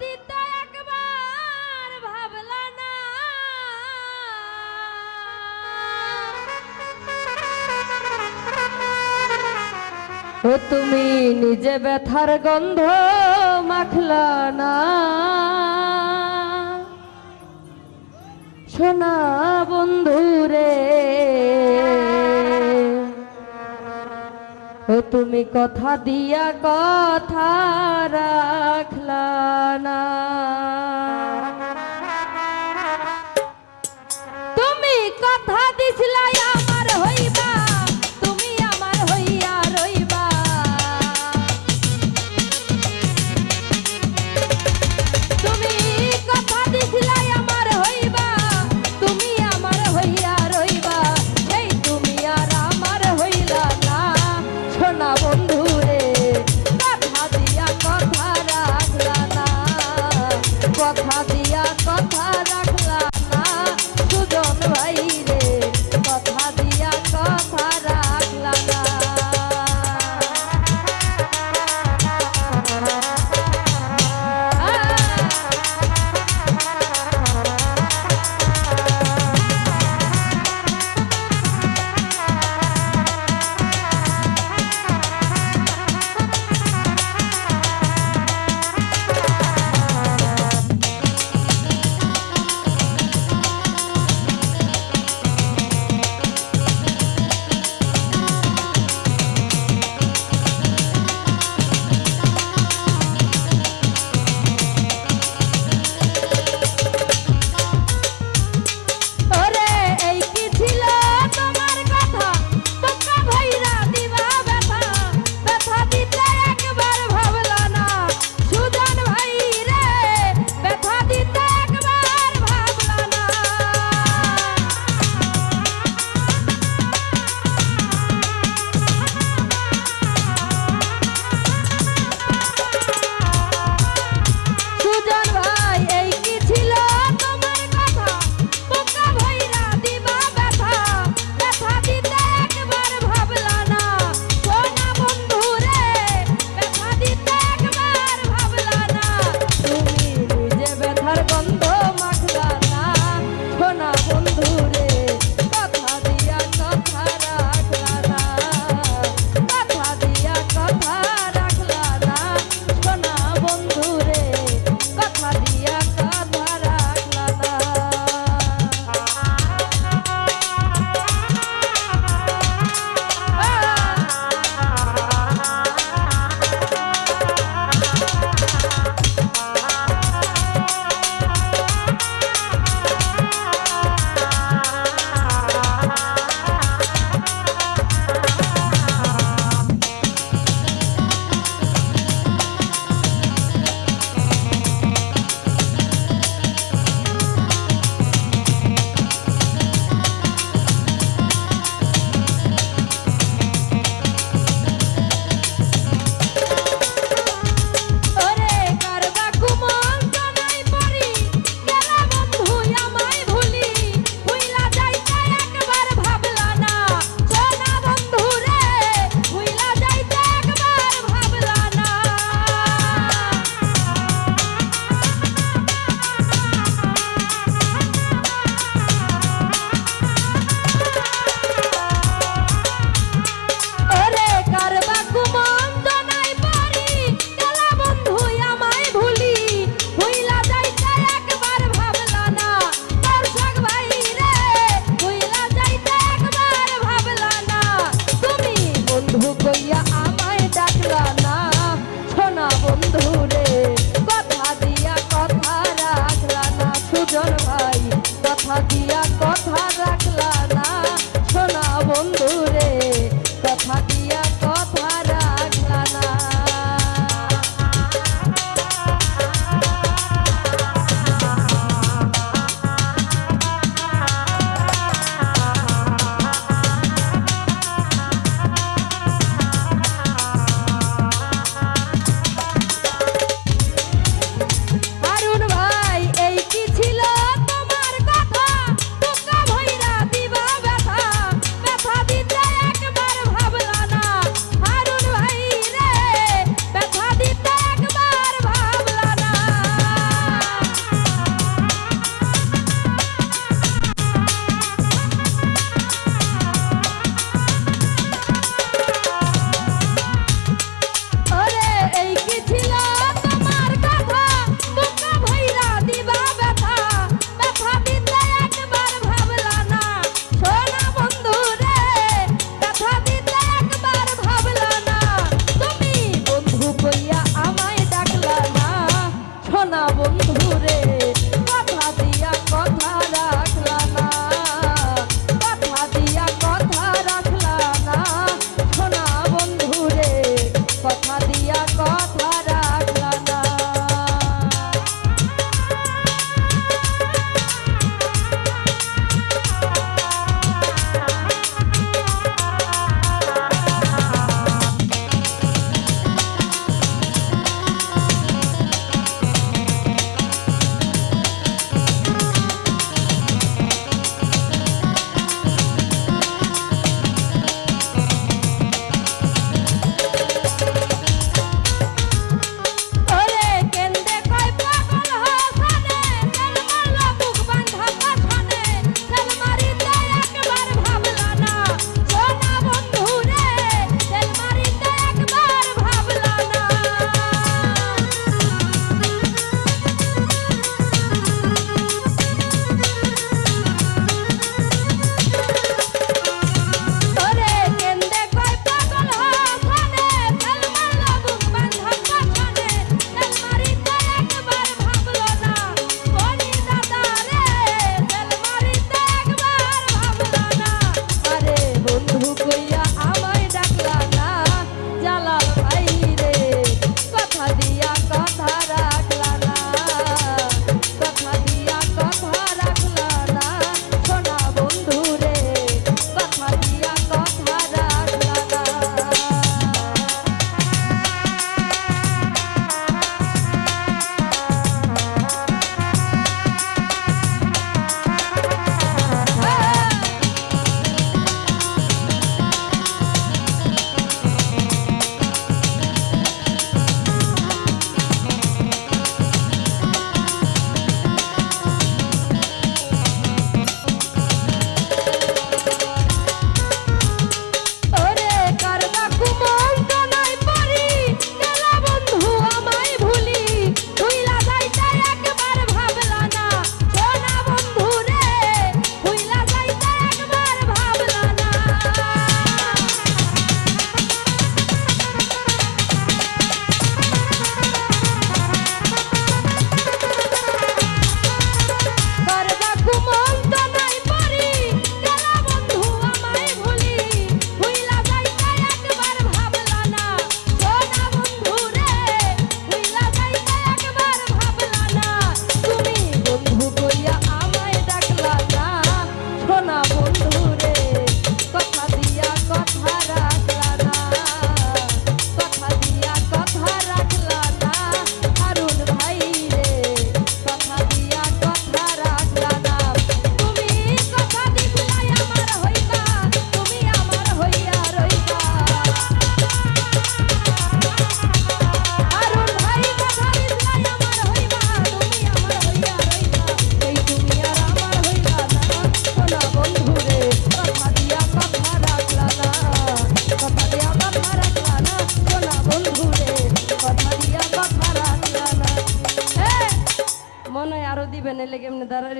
দিতে একবার ভাবলা না, ও তুমি নিজে ব্যথার গন্ধ মাখলা না। সোনা বন্ধুরে, ও তুমি কথা দিয়া কথা রাখলা না। তুমি কথা দিছিলা আমার হইবা, তুমি আমার হইয়া রইবা। তুমি কথা দিছিলা আমার হইবা, তুমি আমার হইয়া রইবা। এই তুমি আর আমার হইলা না। সোনা বন্ধুরে, কথা দিয়া কথা রাখলা না।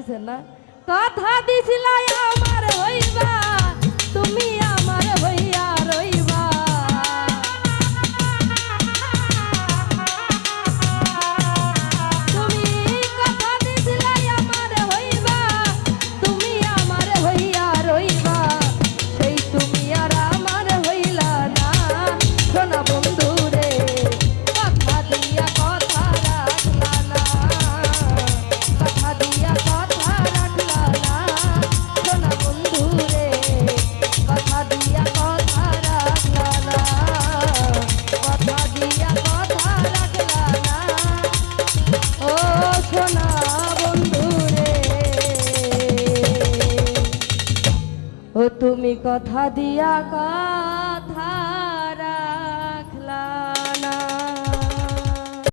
হয়েছে না? কথা দিছিলাই আমার হইবা, তুমি আমার হইয়া রইবা। তুমি কথা দিছিলাই আমার হইবা, তুমি আমার হইয়া রইবা। সেই তুমি আর আমার হইলা না। সোনা বন্ধু রে, কথা দিয়া কথা রাখলা না, কথা দিয়া কথা রাখলা না। সোনা বন্ধু রে, কথা দিয়া কথা রাখলা না, কথা দিয়া কথা রাখলা না। ও সোনা বন্ধু রে, ও তুমি কথা দিয়া কথা